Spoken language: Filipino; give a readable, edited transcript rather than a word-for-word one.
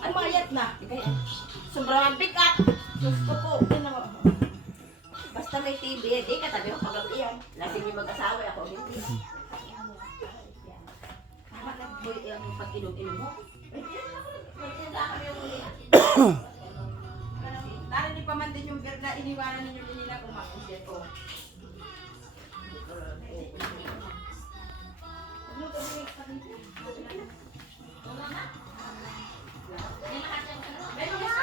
karon. Ay, mayat na. Sobrang bigat. Sus ko po. Basta may TV, di katabi ko pag-gabi yan. Lasing yung mag-asawa ako, hindi. Tama na, boy, yung pag-inom-inom mo. Magtinda kami yung uli. Narinig pa man din yung beer na iniwanan ninyo nila kumakusit ko. Ano